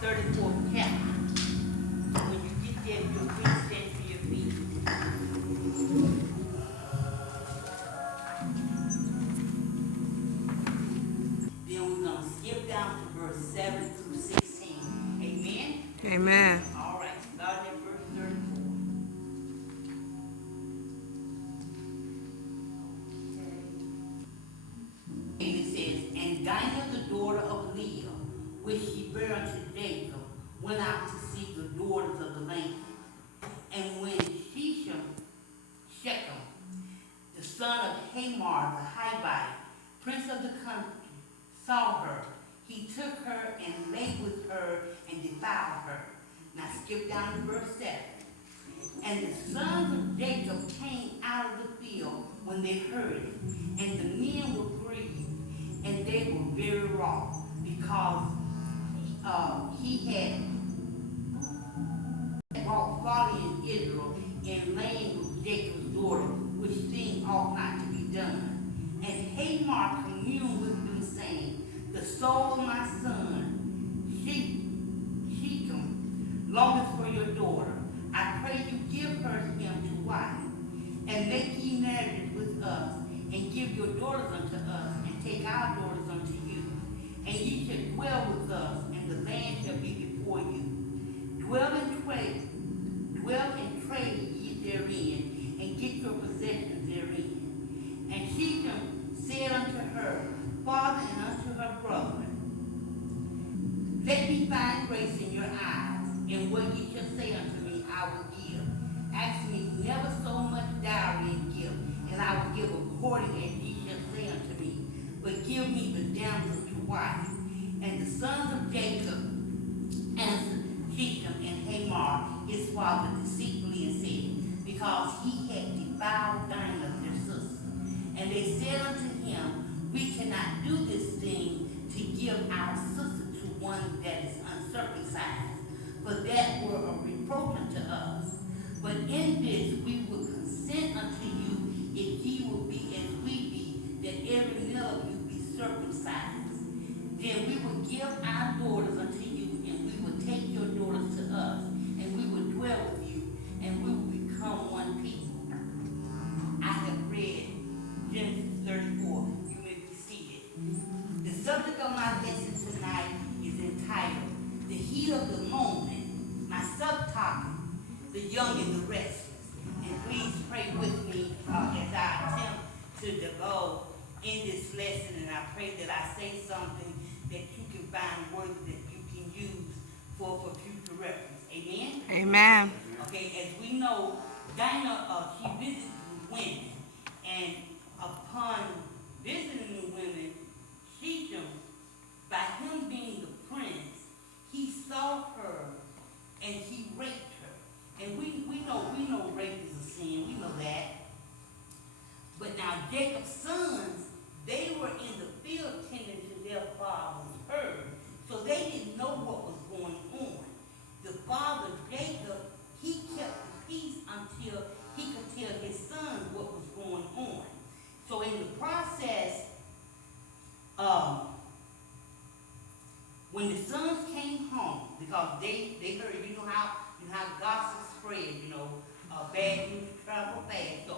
34th chapter. When you get there, you'll please stand to your feet. Then we're going to skip down to verse 7 through 16. Amen? Amen. All right, starting at verse 34. And it says, and Dinah, the daughter of Leah, which she bare unto Jacob, went out to seek the daughters of the land. And when Shechem, the son of Hamor the Hivite, prince of the country, saw her, he took her and lay with her and defiled her. Now skip down to verse 7. And the sons of Jacob came out of the field when they heard it, and the men were grieved, and they were very wroth, because he had brought folly in Israel in laying with Jacob's daughter, which thing ought not to be done. And Hamor communed with them, saying, the soul of my son, Shechem, longeth for your daughter. I pray you give her him to wife, and make ye marriage with us, and give your daughters unto us, and take our daughters unto you. And ye shall dwell with us, and the land shall be before you. Dwell and trade ye therein, and get your possessions therein. And Shechem said unto her father and unto her brother, let me find grace in your eyes, and what ye shall say unto me I will give. Ask me never so much dowry and gift, and I will give according as ye shall say unto me. But give me the damsel to wife. And the sons of Jacob answered Shechem and Hamor his father deceitfully and said, because he had defiled Dinah their sister. And they said unto him, we cannot do this thing to give our sister to one that is uncircumcised, for that were a reproach unto us. But in this we will consent unto you, if ye will be as we be, that every male of you be circumcised. Then we will give our daughters unto you, and we will take your daughters to us, and we will dwell with you, and we will become one people. I have read Genesis 34. You may be seated. The subject of my lesson tonight is entitled, The Heat of the Moment. My subtopic, The Young and the Restless. And please pray with me as I attempt to go in this lesson, and I pray that I say something that you can find words that you can use for future reference. Amen? Amen. Okay, as we know, Dinah, she visited women, and upon visiting the women, Shechem, by him being the prince, he saw her and he raped her. And we know rape is a sin, we know that. But now Jacob's sons, they were in the field tending to their father's herd, so they didn't know what was going on. The father, Jacob, he kept the peace until he could tell his sons what was going on. So in the process, when the sons came home, because they heard, you know how gossip spread, bad news travel fast. So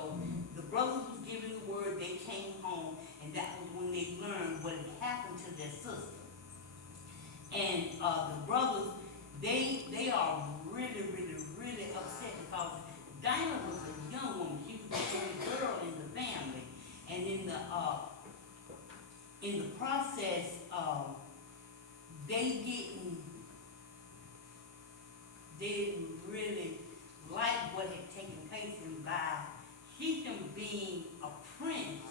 the brothers was giving the word, they came home, and that was when they learned what had happened to their sister. And the brothers, they are really, really, really upset, because Dinah was a young woman. She was the only girl in the family. And in the process, they didn't really like what had taken place, and by Shechem being a prince,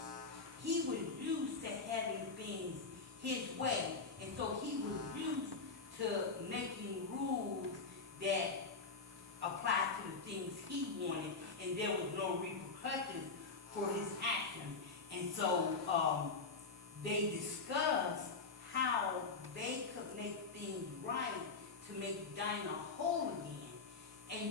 he was used to having things his way, and so he was used to making rules that applied to the things he wanted, and there was no repercussions for his actions. And so they discussed how they could make things right to make Dinah whole again. And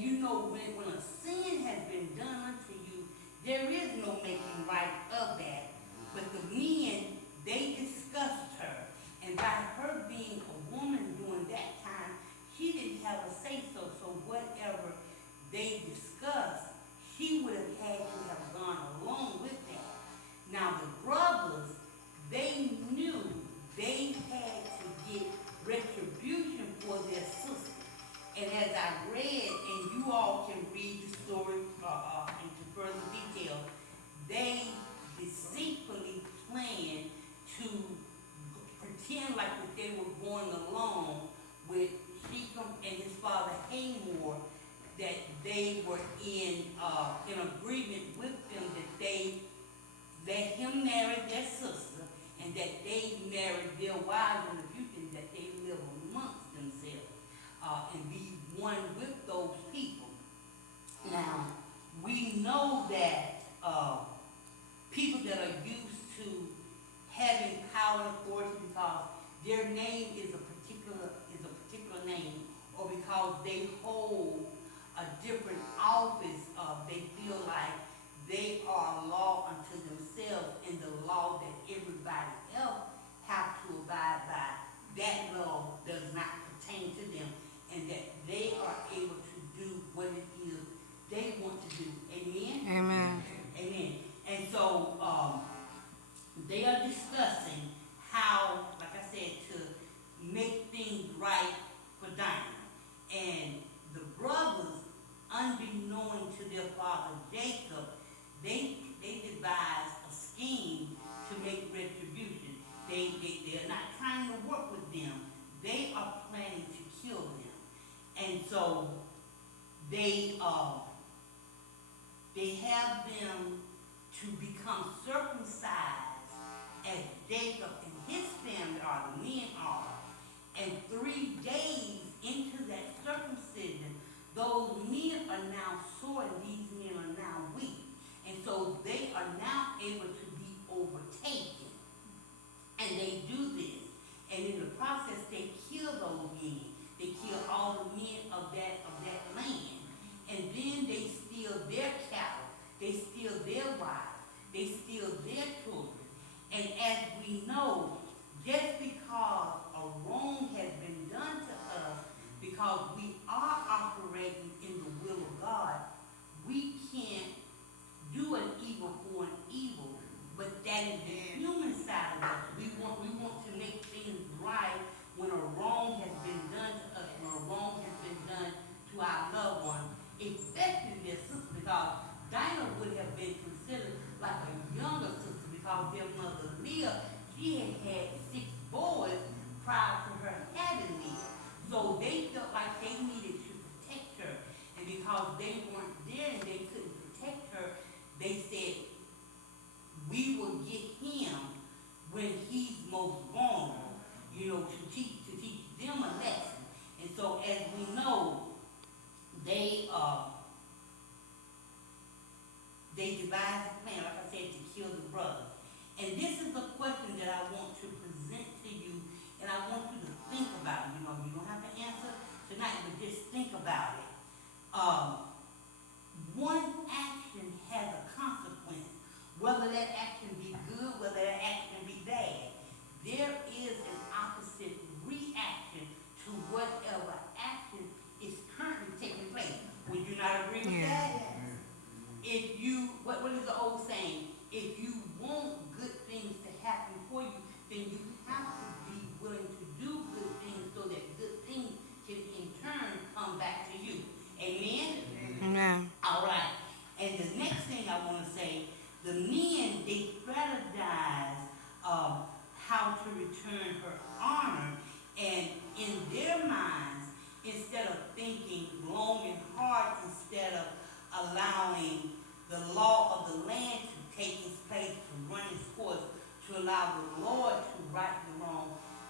when a sin has been done unto you, there is no making right of that. But the men, they discussed her. And by her being a woman during that time, And as I read, and you all can read the story into further detail, they deceitfully planned to pretend like that they were going along with Shechem and his father Hamor, that they were in agreement with them, that they let him marry their sister, and that they married their wives in the future, and that they live amongst themselves and be one with those people. Now, we know that people that are used to having power and authority because their name is a particular name, or because they hold a different office, they feel like they are a law unto themselves, and the law that everybody else have to abide by, that law does not pertain to them, and that they are able to do what it is they want to do. Amen? Amen. Amen. And so they are discussing how, like I said, to make things right for Dinah. And the brothers, unbeknown to their father Jacob, they devised a scheme to make retribution. They are not trying to work with them. They are planning to kill them. And so they have them to become circumcised as Jacob and his family are, the men are. And 3 days into that circumcision, those men are now sore and these men are now weak. And so they are now able to be overtaken. And they do this. And in the process, they kill those men. They kill all the men of that land. And then they steal their cattle. They steal their wives. They steal their children. And as we know, just because a wrong has been done to us, because we are operating in the will of God, we can't do an evil for an evil. But that is the human side of us. We want to make things right when a wrong has been done to us, when a wrong has been done to our loved one, especially their sister, because Dinah would have been considered like a younger sister, because their mother Leah, she had 6 boys prior to her having Leah. So they felt like they needed to protect her. And because they weren't there and they couldn't protect her, they said, we will get him when he's most vulnerable, to teach them a lesson. And so as we know, they devised a plan, like I said, to kill the brothers. And this is a question that I want to present to you, and I want you to think about it. You don't have to answer tonight, but just think about it. One action has a consequence, whether that action be good, whether that action be bad. There is an opposite reaction to whatever action is currently taking place. Would you not agree with that? If you, what is the old saying? If you want good things to happen for you, then you have to be willing to do good things so that good things can in turn come back to you. Amen? Amen. All right. And the next thing I want to say, the men, they strategize how to return her honor, and in their minds, instead of thinking long and hard, instead of allowing the law of the land to take its place, to run its course, to allow the Lord to right the wrong,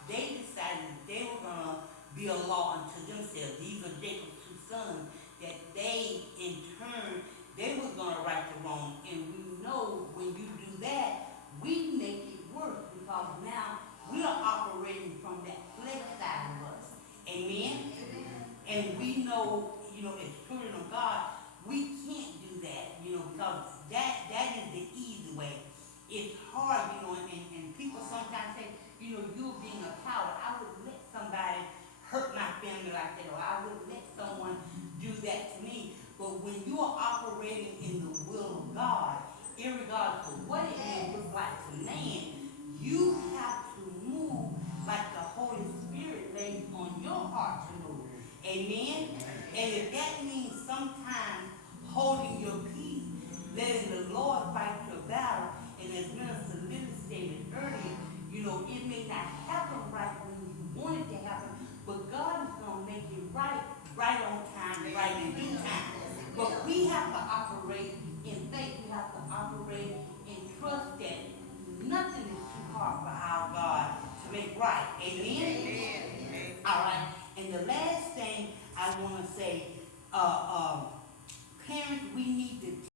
they decided that they were going to be a law unto themselves. These are Jacob's 2 sons, that they, in turn, they were going to right the wrong. And we know when you do that, we make it worse, because now we are operating from that flesh side of us. Amen? And we know, as children of God, we can't do that, because that is the easy way. It's hard, and people sometimes say, you're being a coward. I wouldn't let somebody hurt my family like that, or I wouldn't let someone do that to me. But when you are operating in the will of God, irregardless of what it may look like to man, you have to move like the Holy Spirit lays on your heart to move. Amen? not happen right when you want it to happen, but God is going to make it right, right on time, right in due time. But we have to operate in faith. We have to operate in trust that nothing is too hard for our God to make right. Amen? Amen. All right. And the last thing I want to say, parents, we